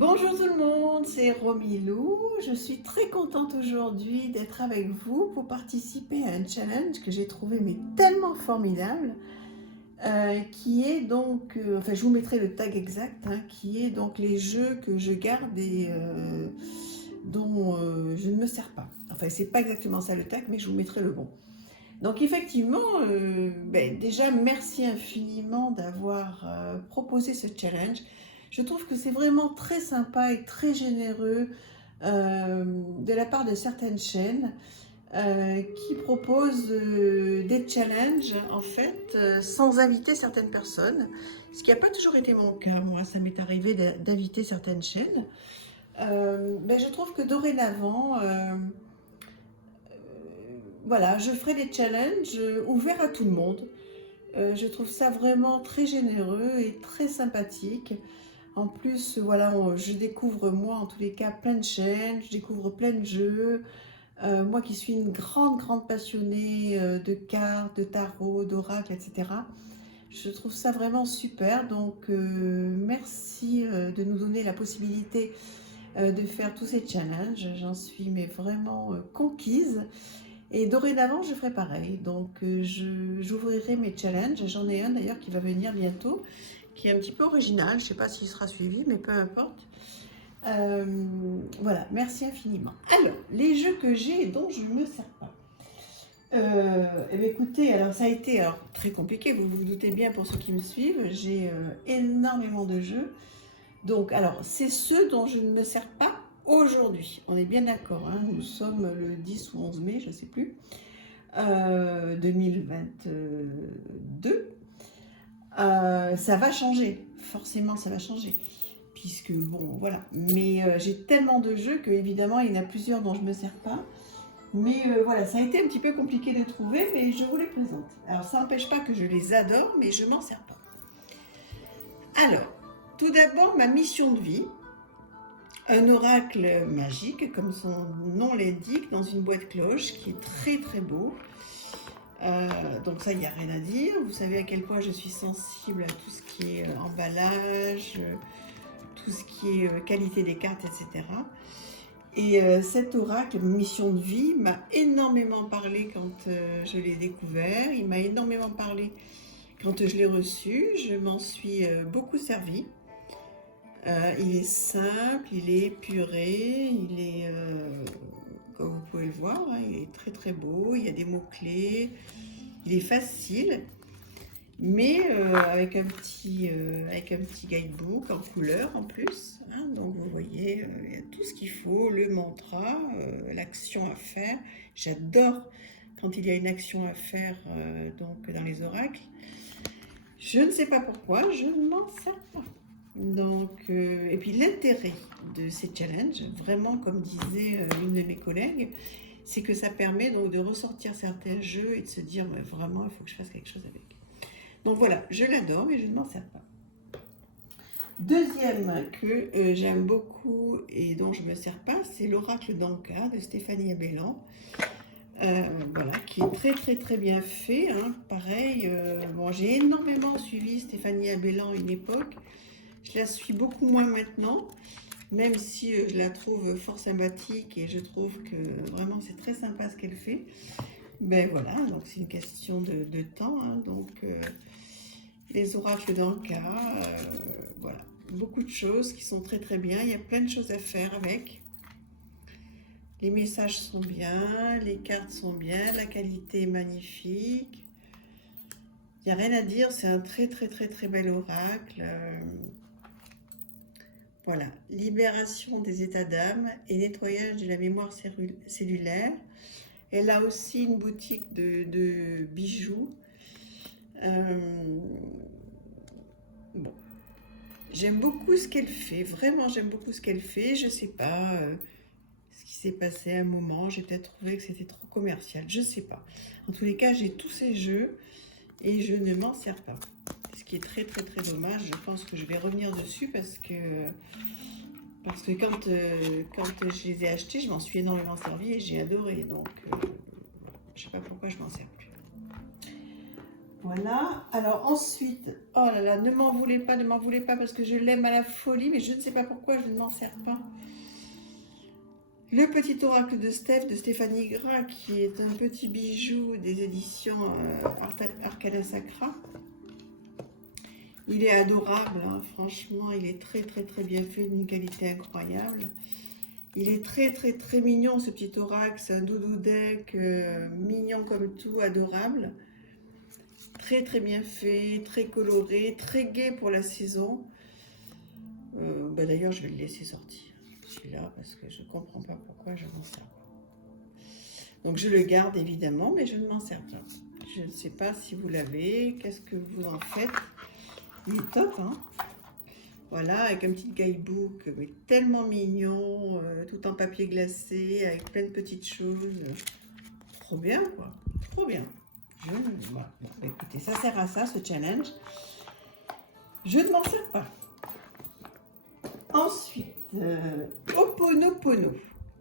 Bonjour tout le monde, c'est Romilou. Je suis très contente aujourd'hui d'être avec vous pour participer à un challenge que j'ai trouvé mais tellement formidable, qui est donc, enfin je vous mettrai le tag exact, hein, qui est donc les jeux que je garde et dont je ne me sers pas. Enfin c'est pas exactement ça le tag, mais je vous mettrai le bon. Donc effectivement, déjà merci infiniment d'avoir proposé ce challenge. Je trouve que c'est vraiment très sympa et très généreux de la part de certaines chaînes qui proposent des challenges en fait sans inviter certaines personnes. Ce qui n'a pas toujours été mon cas. Moi, ça m'est arrivé d'inviter certaines chaînes. Je trouve que dorénavant, voilà, je ferai des challenges ouverts à tout le monde. Je trouve ça vraiment très généreux et très sympathique. En plus, voilà, je découvre moi en tous les cas plein de chaînes, je découvre plein de jeux. Moi qui suis une grande passionnée de cartes, de tarot, d'oracle, etc. Je trouve ça vraiment super. Donc merci de nous donner la possibilité de faire tous ces challenges. J'en suis mais vraiment conquise. Et dorénavant, je ferai pareil. Donc, j'ouvrirai mes challenges. J'en ai un d'ailleurs qui va venir bientôt, qui est un petit peu original. Je ne sais pas s'il sera suivi, mais peu importe. Euh, voilà, merci infiniment. Alors, les jeux que j'ai et dont je ne me sers pas. Écoutez, alors ça a été très compliqué, vous vous doutez bien pour ceux qui me suivent. J'ai énormément de jeux. Donc, alors, c'est ceux dont je ne me sers pas aujourd'hui. On est bien d'accord, hein, nous sommes le 10 ou 11 mai, je ne sais plus. 2022, ça va changer, forcément ça va changer, puisque bon voilà, mais j'ai tellement de jeux que évidemment il y en a plusieurs dont je ne me sers pas, mais voilà, ça a été un petit peu compliqué de trouver, mais je vous les présente. Alors ça n'empêche pas que je les adore, mais je m'en sers pas. Alors, tout d'abord ma mission de vie, un oracle magique, comme son nom l'indique, dans une boîte cloche, qui est très beau. Donc ça, il n'y a rien à dire. Vous savez à quel point je suis sensible à tout ce qui est emballage, tout ce qui est qualité des cartes, etc. Et cet oracle, mission de vie, m'a énormément parlé quand je l'ai découvert. Il m'a énormément parlé quand je l'ai reçu. Je m'en suis beaucoup servi. Il est simple, il est épuré, il est, comme vous pouvez le voir, hein, il est très beau. Il y a des mots-clés. Il est facile, mais avec un petit guidebook en couleur en plus. Hein, donc vous voyez, il y a tout ce qu'il faut, le mantra, l'action à faire. J'adore quand il y a une action à faire donc dans les oracles. Je ne sais pas pourquoi, je ne m'en sers pas. Donc, et puis l'intérêt de ces challenges, vraiment comme disait une de mes collègues, c'est que ça permet donc de ressortir certains jeux et de se dire mais vraiment il faut que je fasse quelque chose avec. Donc voilà, je l'adore mais je ne m'en sers pas. Deuxième que j'aime beaucoup et dont je ne me sers pas, c'est l'oracle d'Anka de Stéphanie Abellan. Voilà, qui est très bien fait. Hein. Pareil, bon, j'ai énormément suivi Stéphanie Abellan à une époque. Je la suis beaucoup moins maintenant, même si je la trouve fort sympathique et je trouve que vraiment c'est très sympa ce qu'elle fait. Ben voilà, donc c'est une question de temps. Hein, donc les oracles d'Anka, voilà, beaucoup de choses qui sont très bien. Il y a plein de choses à faire avec. Les messages sont bien, les cartes sont bien, la qualité est magnifique. Il n'y a rien à dire, c'est un très bel oracle. Voilà, libération des états d'âme et nettoyage de la mémoire cellulaire. Elle a aussi une boutique de bijoux. Bon, j'aime beaucoup ce qu'elle fait, vraiment j'aime beaucoup ce qu'elle fait. Je sais pas ce qui s'est passé à un moment, j'ai peut-être trouvé que c'était trop commercial, je sais pas. En tous les cas, j'ai tous ces jeux et je ne m'en sers pas. Ce qui est très dommage, je pense que je vais revenir dessus parce que quand je les ai achetés, je m'en suis énormément servi et j'ai adoré. Donc, je ne sais pas pourquoi je m'en sers plus. Voilà. Alors ensuite, oh là là, ne m'en voulez pas, ne m'en voulez pas parce que je l'aime à la folie, mais je ne sais pas pourquoi je ne m'en sers pas. Le petit oracle de Steph de Stéphanie Gras, qui est un petit bijou des éditions Arcana Sacra. Il est adorable, hein, franchement, il est très très très bien fait, d'une qualité incroyable. Il est très très très mignon ce petit oracle, c'est un doudou deck, mignon comme tout, adorable. Très très bien fait, très coloré, très gai pour la saison. D'ailleurs je vais le laisser sortir celui-là parce que je ne comprends pas pourquoi je m'en sers pas. Donc je le garde évidemment, mais je ne m'en sers pas. Je ne sais pas si vous l'avez, qu'est-ce que vous en faites. Il est top, hein. Voilà, avec un petit guidebook, mais tellement mignon, tout en papier glacé, avec plein de petites choses. Trop bien, quoi. Trop bien. Voilà. Bon, écoutez, ça sert à ça, ce challenge. Je ne m'en sers pas. Ensuite, Ho'oponopono,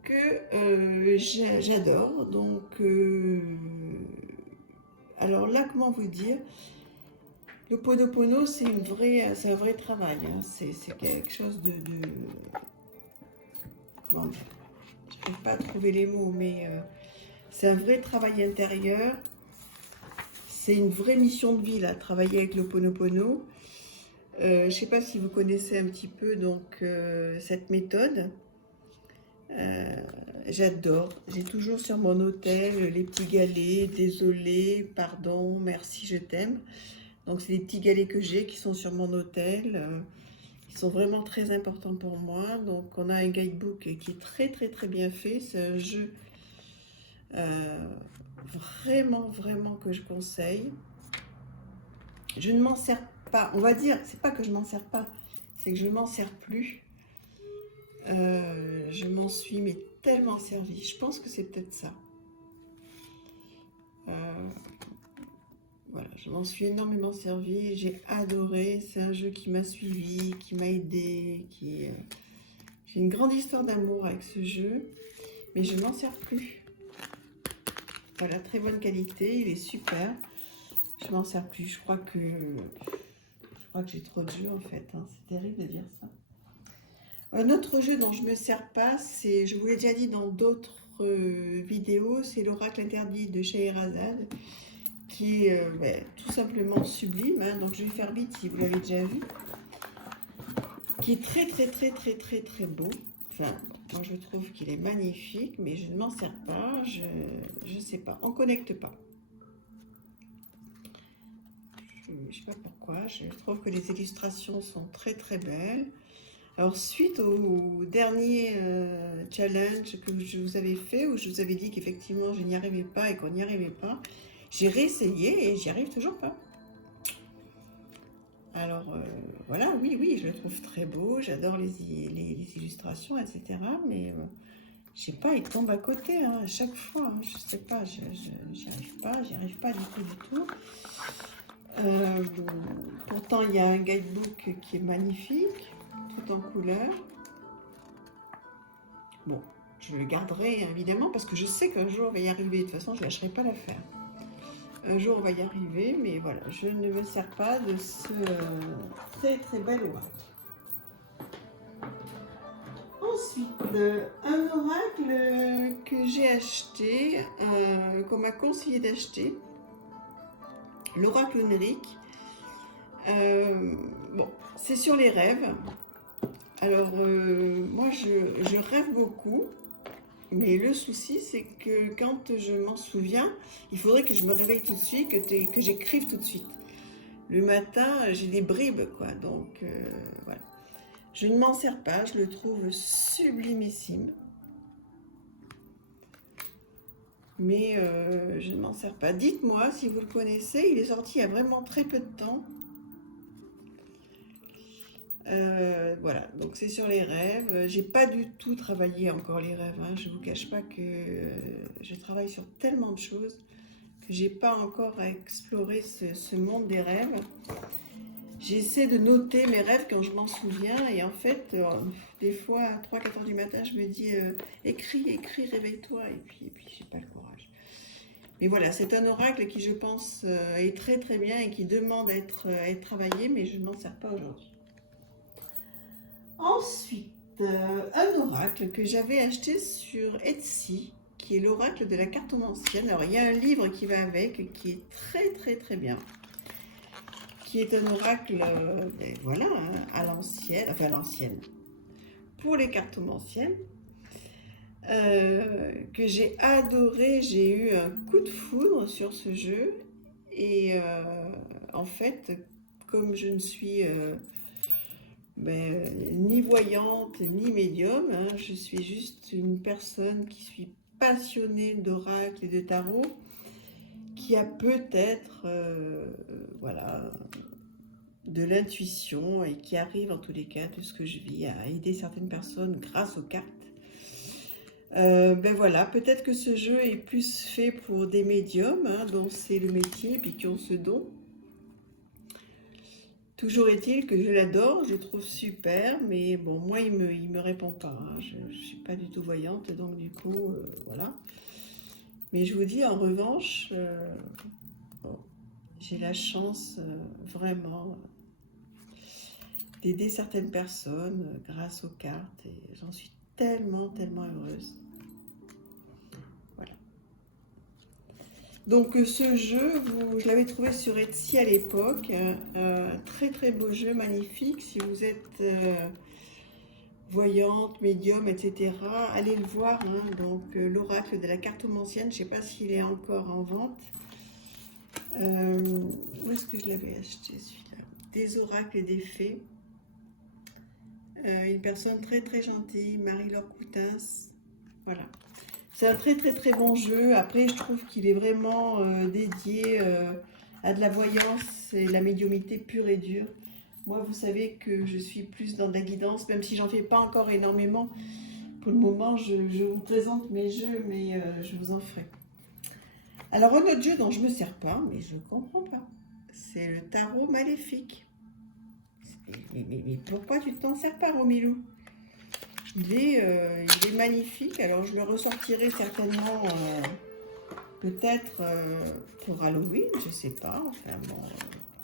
que j'adore. Donc, alors là, comment vous dire? L'Ho'oponopono, c'est un vrai travail. Hein. C'est quelque chose de comment dire? Je n'arrive pas à trouver les mots, mais c'est un vrai travail intérieur. C'est une vraie mission de vie, là, travailler avec l'Ho'oponopono. Je ne sais pas si vous connaissez un petit peu donc, cette méthode. J'adore. J'ai toujours sur mon autel les petits galets, désolé, pardon, merci, je t'aime. Donc c'est les petits galets que j'ai qui sont sur mon autel. Ils sont vraiment très importants pour moi. Donc on a un guidebook qui est très très très bien fait. C'est un jeu vraiment que je conseille. Je ne m'en sers pas. On va dire, c'est pas que je m'en sers pas, c'est que je m'en sers plus. Je m'en suis mais tellement servi. Je pense que c'est peut-être ça. Voilà, je m'en suis énormément servi. J'ai adoré. C'est un jeu qui m'a suivi, qui m'a aidé. J'ai une grande histoire d'amour avec ce jeu, mais je m'en sers plus. Voilà, très bonne qualité. Il est super. Je m'en sers plus. Je crois que j'ai trop de jeux en fait. Hein. C'est terrible de dire ça. Un autre jeu dont je ne me sers pas, c'est, je vous l'ai déjà dit dans d'autres vidéos, c'est l'Oracle interdit de Scheherazade, qui est tout simplement sublime. Hein, donc je vais faire vite si vous l'avez déjà vu. Qui est très beau. Enfin, moi je trouve qu'il est magnifique, mais je ne m'en sers pas. Je ne sais pas, on ne connecte pas. Je ne sais pas pourquoi. Je trouve que les illustrations sont très belles. Alors, suite au dernier challenge que je vous avais fait, où je vous avais dit qu'effectivement je n'y arrivais pas et qu'on n'y arrivait pas, j'ai réessayé et j'y arrive toujours pas. Alors, voilà, oui, je le trouve très beau, j'adore les illustrations, etc. Mais je sais pas, il tombe à côté hein, à chaque fois. Hein, je sais pas, j'y arrive pas du tout. Pourtant, il y a un guidebook qui est magnifique, tout en couleur. Bon, je le garderai évidemment parce que je sais qu'un jour on va y arriver. De toute façon, je ne lâcherai pas l'affaire. Un jour on va y arriver, mais voilà, je ne me sers pas de ce très bel oracle. Ensuite, un oracle que j'ai acheté, qu'on m'a conseillé d'acheter, l'oracle onirique. Bon, c'est sur les rêves. Alors, moi, je rêve beaucoup, mais le souci, c'est que quand je m'en souviens, il faudrait que je me réveille tout de suite, que j'écrive tout de suite. Le matin, j'ai des bribes, quoi, donc voilà. Je ne m'en sers pas, je le trouve sublimissime. Mais je ne m'en sers pas. Dites-moi si vous le connaissez, il est sorti il y a vraiment très peu de temps. Voilà, donc c'est sur les rêves. J'ai pas du tout travaillé encore les rêves. Hein. Je vous cache pas que je travaille sur tellement de choses que j'ai pas encore exploré ce monde des rêves. J'essaie de noter mes rêves quand je m'en souviens et en fait, des fois à 3-4 heures du matin, je me dis écris, réveille-toi et puis j'ai pas le courage. Mais voilà, c'est un oracle qui, je pense, est très très bien et qui demande à être travaillé, mais je ne m'en sers pas aujourd'hui. Ensuite, un oracle que j'avais acheté sur Etsy, qui est l'oracle de la cartomancienne. Alors, il y a un livre qui va avec, qui est très très très bien, qui est un oracle, ben, voilà, hein, à l'ancienne, enfin à l'ancienne, pour les cartomanciennes, que j'ai adoré. J'ai eu un coup de foudre sur ce jeu, et en fait, comme je ne suis ni voyante ni médium, hein, je suis juste une personne qui suis passionnée d'oracle et de tarot, qui a peut-être voilà, de l'intuition et qui arrive en tous les cas de ce que je vis à aider certaines personnes grâce aux cartes. Ben voilà, peut-être que ce jeu est plus fait pour des médiums, hein, dont c'est le métier et puis qui ont ce don. Toujours est-il que je l'adore, je le trouve super, mais bon, moi il me répond pas, hein. Je ne suis pas du tout voyante, donc du coup, voilà. Mais je vous dis, en revanche, bon, j'ai la chance vraiment d'aider certaines personnes grâce aux cartes, et j'en suis tellement, tellement heureuse. Voilà. Donc ce jeu, je l'avais trouvé sur Etsy à l'époque, très très beau jeu, magnifique. Si vous êtes voyante, médium, etc., allez le voir, hein. Donc l'oracle de la cartomancienne, je ne sais pas s'il est encore en vente. Où est-ce que je l'avais acheté celui-là? Des oracles et des fées. Une personne très très gentille, Marie-Laure Coutins. Voilà. C'est un très très très bon jeu. Après, je trouve qu'il est vraiment dédié à de la voyance et la médiumnité pure et dure. Moi, vous savez que je suis plus dans de la guidance, même si j'en fais pas encore énormément. Pour le moment, je vous présente mes jeux, mais je vous en ferai. Alors, un autre jeu dont je ne me sers pas, mais je ne comprends pas, c'est le tarot maléfique. Mais pourquoi tu ne t'en sers pas, Romilou? Il est magnifique. Alors, je le ressortirai certainement peut-être pour Halloween, je sais pas. Enfin bon,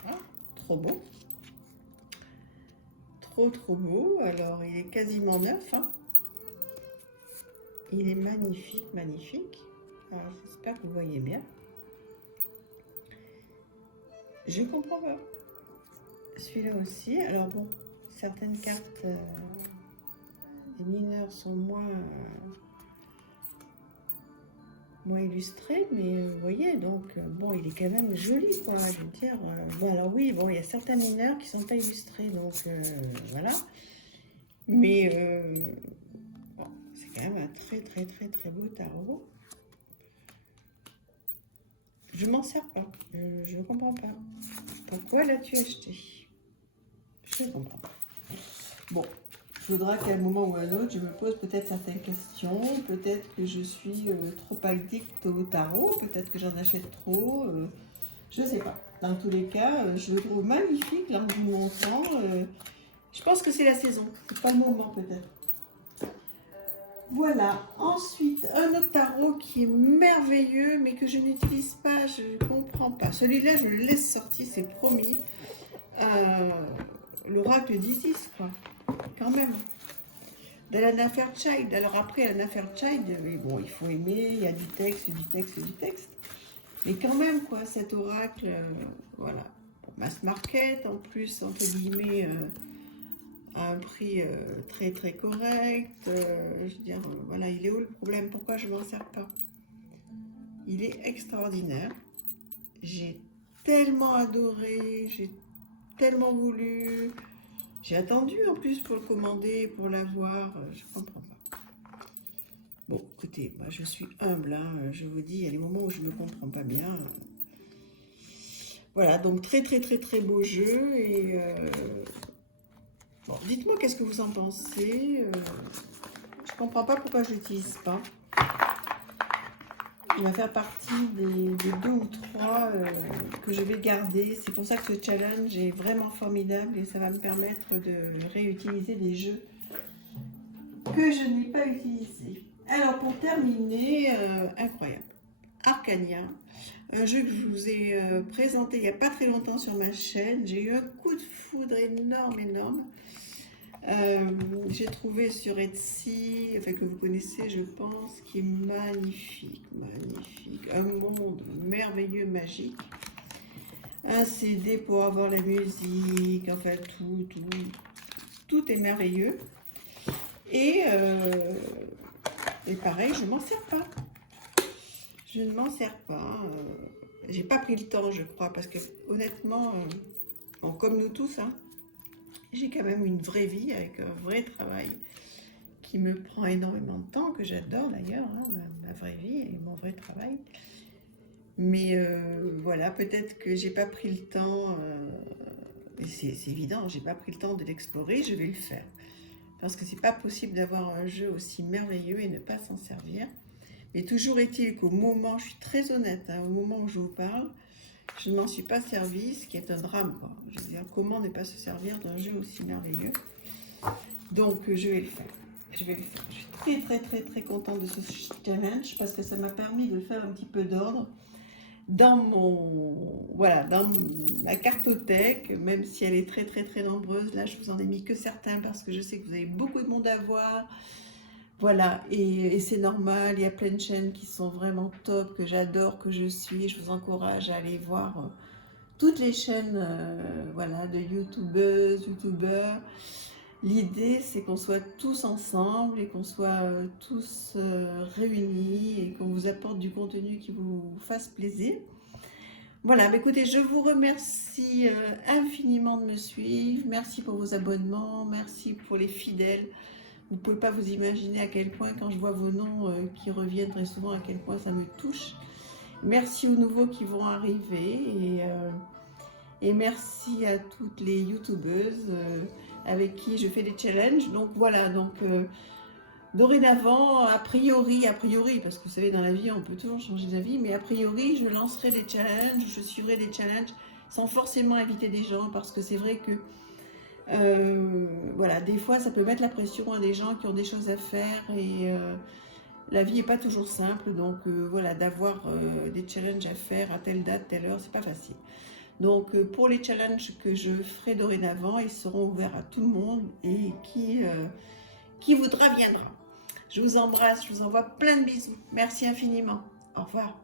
voilà. Trop beau. Trop beau. Alors, il est quasiment neuf, hein. Il est magnifique, magnifique. Alors, j'espère que vous voyez bien. Je comprends pas. Celui-là aussi. Alors bon, certaines cartes des mineurs sont moins illustrées, mais vous voyez, donc bon, il est quand même joli, quoi. Je veux dire, bon, alors oui, bon, il y a certains mineurs qui sont pas illustrés, donc voilà. Mais bon, c'est quand même un très beau tarot. Je m'en sers pas. Je ne comprends pas. Pourquoi l'as-tu acheté? Je ne comprends pas. Bon, il faudra qu'à un moment ou à un autre, je me pose peut-être certaines questions. Peut-être que je suis trop addict au tarot. Peut-être que j'en achète trop. Je ne sais pas. Dans tous les cas, je le trouve magnifique, là, en vous le montrant. Je pense que c'est la saison. C'est pas le moment, peut-être. Voilà, ensuite un autre tarot qui est merveilleux mais que je n'utilise pas, je ne comprends pas. Celui-là, je le laisse sortir, c'est promis. L'oracle d'Isis, quoi, quand même. D'Alana Fairchild. Alors après, Alana Fairchild, mais bon, il faut aimer, il y a du texte. Mais quand même, quoi, cet oracle, voilà. Mass market, en plus, entre guillemets, à un prix très correct. Je veux dire, voilà, il est où le problème? Pourquoi je ne m'en sers pas? Il est extraordinaire. J'ai tellement adoré, j'ai tellement voulu. J'ai attendu en plus pour le commander, pour l'avoir. Je ne comprends pas. Bon, écoutez, moi je suis humble, hein, je vous dis, il y a des moments où je ne me comprends pas bien. Voilà, donc très beau jeu. Et bon, dites-moi qu'est-ce que vous en pensez. Je ne comprends pas pourquoi je l'utilise pas. Il va faire partie des 2 ou 3 que je vais garder. C'est pour ça que ce challenge est vraiment formidable et ça va me permettre de réutiliser des jeux que je n'ai pas utilisés. Alors pour terminer, incroyable. Arcania, un jeu que je vous ai présenté il n'y a pas très longtemps sur ma chaîne. J'ai eu un coup de foudre énorme, énorme. J'ai trouvé sur Etsy, enfin que vous connaissez je pense, qui est magnifique, magnifique, un monde merveilleux, magique, un CD pour avoir la musique, enfin tout est merveilleux, et pareil, je m'en sers pas, je ne m'en sers pas, j'ai pas pris le temps je crois, parce que honnêtement, bon, comme nous tous, hein, j'ai quand même une vraie vie avec un vrai travail qui me prend énormément de temps, que j'adore d'ailleurs, hein, ma vraie vie et mon vrai travail. Mais voilà, peut-être que j'ai pas pris le temps, et c'est évident, j'ai pas pris le temps de l'explorer, je vais le faire. Parce que c'est pas possible d'avoir un jeu aussi merveilleux et ne pas s'en servir. Mais toujours est-il qu'au moment, je suis très honnête, hein, au moment où je vous parle, je ne m'en suis pas servi, ce qui est un drame, quoi. Je veux dire, comment ne pas se servir d'un jeu aussi merveilleux? Donc, je vais le faire. Je vais le faire. Je suis très, très, très, très contente de ce challenge parce que ça m'a permis de faire un petit peu d'ordre dans dans ma cartothèque, même si elle est très, très, très nombreuse. Là, je vous en ai mis que certains parce que je sais que vous avez beaucoup de monde à voir. Voilà, et c'est normal, il y a plein de chaînes qui sont vraiment top, que j'adore, que je suis. Je vous encourage à aller voir toutes les chaînes voilà, de youtubeuses, youtubeurs. L'idée, c'est qu'on soit tous ensemble et qu'on soit tous réunis et qu'on vous apporte du contenu qui vous fasse plaisir. Voilà, bah écoutez, je vous remercie infiniment de me suivre. Merci pour vos abonnements, merci pour les fidèles. Vous ne pouvez pas vous imaginer à quel point, quand je vois vos noms qui reviennent très souvent, à quel point ça me touche. Merci aux nouveaux qui vont arriver et merci à toutes les youtubeuses avec qui je fais des challenges. Donc voilà, dorénavant, a priori, parce que vous savez, dans la vie, on peut toujours changer d'avis, mais a priori, je lancerai des challenges, je suivrai des challenges sans forcément inviter des gens, parce que c'est vrai que voilà, des fois, ça peut mettre la pression à des gens qui ont des choses à faire et la vie n'est pas toujours simple, donc voilà, d'avoir des challenges à faire à telle date, telle heure, c'est pas facile. Donc pour les challenges que je ferai dorénavant, ils seront ouverts à tout le monde et qui voudra viendra. Je vous embrasse, je vous envoie plein de bisous. Merci infiniment. Au revoir.